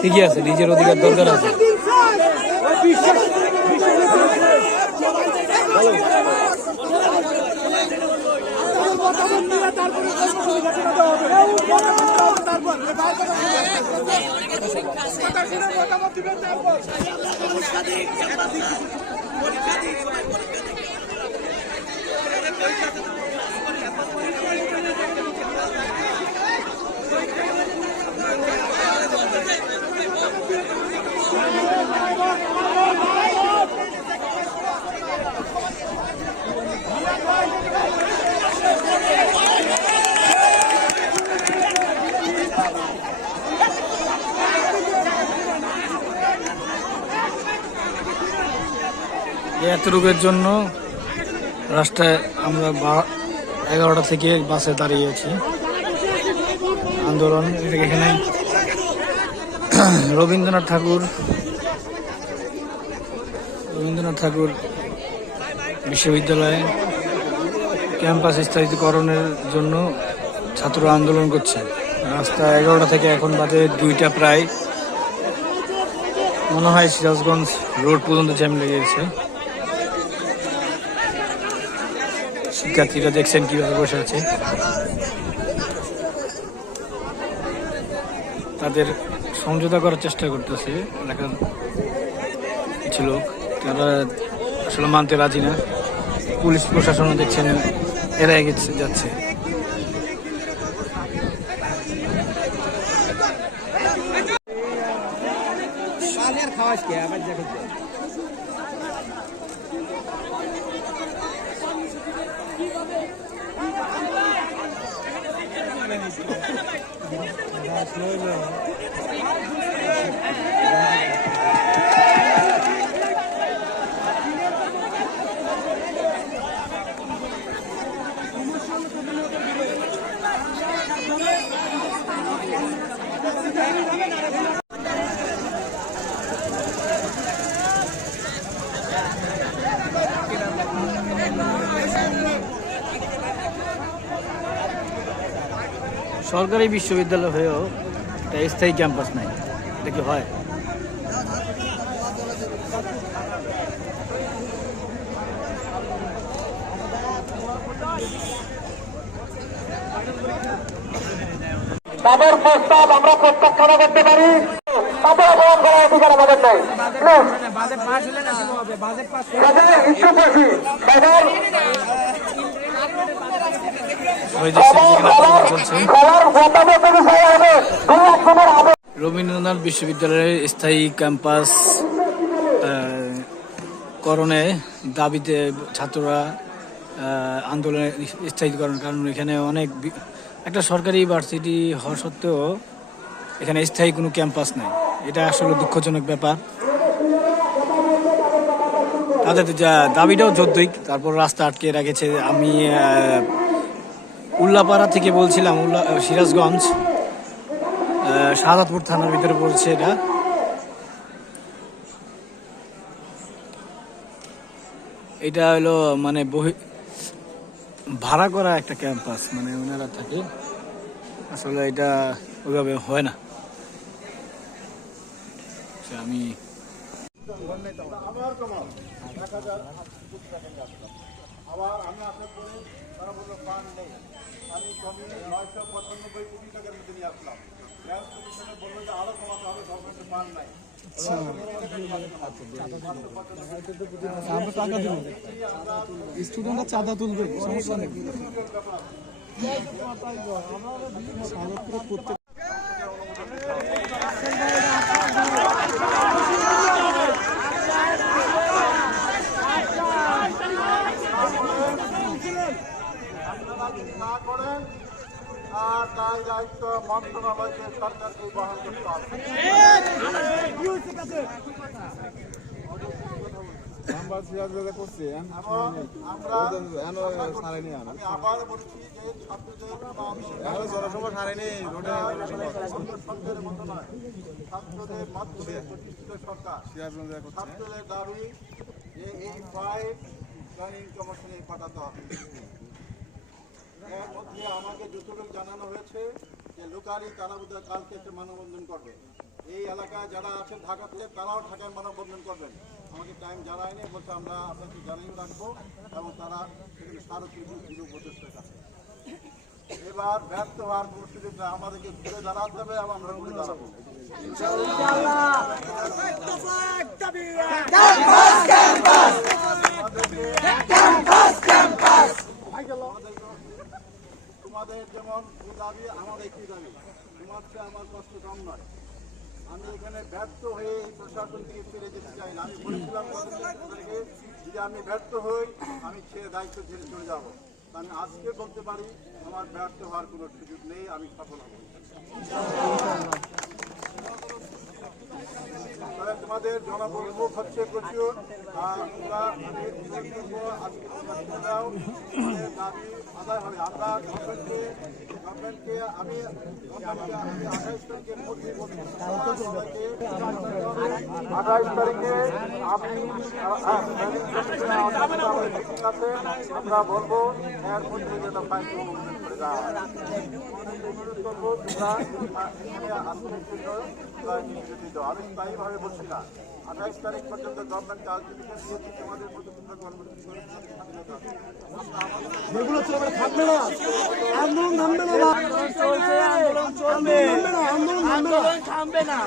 ঠিকই আছে, নিজের অধিকার দরকার আছে। এত রোগের জন্য রাস্তায় আমরা 11টা থেকে বাসে দাঁড়িয়ে আছি। আন্দোলন এখানে রবীন্দ্রনাথ ঠাকুর বিশ্ববিদ্যালয়ে ক্যাম্পাস স্থায়ীকরণের জন্য ছাত্র আন্দোলন করছে। রাস্তা 11টা থেকে এখন বাজে 2টা প্রায়, মনে হয় সিরাজগঞ্জ রোড পর্যন্ত জ্যাম লেগে গেছে। শিক্ষার্থীরা দেখছেন কিভাবে বসে আছে, তাদের সমঝোতা করার চেষ্টা করতেছে এলাকার কিছু লোক, তারা আসলে মানতে রাজি না। পুলিশ প্রশাসনও দেখছেন এড়িয়ে যাচ্ছে। সরকারি বিশ্ববিদ্যালয় হয়েও একটা স্থায়ী ক্যাম্পাস নাই, এটা কি হয়? তাদের প্রস্তাব আমরা প্রত্যাখ্যান করতে পারি, তাদের অপমান করার অধিকার আমাদের নেই। রবীন্দ্রনাথ বিশ্ববিদ্যালয়ের স্থায়ী ক্যাম্পাস করণে দাবিতে ছাত্ররা আন্দোলনে স্থায়ীকরণ, কারণ এখানে অনেক একটা সরকারি ইউনিভার্সিটি হওয়া সত্ত্বেও এখানে স্থায়ী কোনো ক্যাম্পাস নেই। এটা আসলে দুঃখজনক ব্যাপার। তাদের দাবিটাও যৌক্তিক, তারপর রাস্তা আটকে রেখেছে। আমি উল্লাপাড়া থেকে বলছিলাম, সিরাজগঞ্জ শাহাদাতপুর থানার ভিতরে পড়ছে এটা। এটা হলো মানে ভাড়া করা একটা ক্যাম্পাস, মানে ওনারা থাকে, আসলে এটা ওইভাবে হয় না। আমি স্টুডেন্টরা চাঁদা তুলবে, সমস্যা নেই। না করেন আর তাই দায়িত্ব মন্ত্রণালয়কে সরকারকে বহন করতে হবে। এবং আমরা আমি আবার বলছি যে ছাত্রদের সরকারের মতো নয়, ছাত্রদের মাধ্যমে প্রতিষ্ঠিত সরকার। ছাত্রদের দাবি যে এই ফাইল জয়েন্ট কমিশনে পাঠাতে হবে। এর মধ্যে আমাকে যতটুকু জানানো হয়েছে যে লোকালি তারা বোধহয় কালকে একটা মানববন্ধন করবে। এই এলাকায় যারা আছেন ঢাকাতে তারাও ঢাকায় মানববন্ধন করবেন। আমাকে টাইম জানায়নি, বলছে আমরা আপনাকে জানিয়ে রাখবো এবং তারা সেখানে স্মারকলিপি উপদেষ্টার কাছে। এবার ব্যর্থ হওয়ার কোনো সুযোগ নেই, আমাদেরকে ঘুরে দাঁড়াতে হবে এবং আমরা ঘুরে দাঁড়াবো। তোমাদের যেমন দাবি আমাদের কি দাবি, তোমার চেয়ে আমার কষ্ট কম নয়। আমি এখানে ব্যর্থ হয়ে এই প্রশাসন থেকে ফিরে যেতে চাই না। আমি বলেছিলাম তাদেরকে যদি আমি ব্যর্থ হই আমি দায়িত্ব ছেড়ে চলে যাবো। আমি আজকে বলতে পারি আমার ব্যর্থ হওয়ার কোনো সুযোগ নেই, আমি সফল হব। তবে তোমাদের জনবহুল হচ্ছে প্রচুর, দাবি আদায় হবে। আমরা গভর্নমেন্টকে আমি 28 তারিখের মধ্যে 28 তারিখে আমরা বলবো এর মধ্যে যেন ফাইল করে দেওয়া হয়। আমি স্থায়ীভাবে বলছি না, 28 তারিখ পর্যন্ত গভর্নমেন্ট আলটিমেটাম দিয়েছে তোমাদের মধ্যে তোমরা কর্মসূচি এগুলো চলবে, থাকবে না, আন্দোলন থামবে না, আন্দোলন চলবে, আন্দোলন থামবে না, আন্দোলন থামবে না।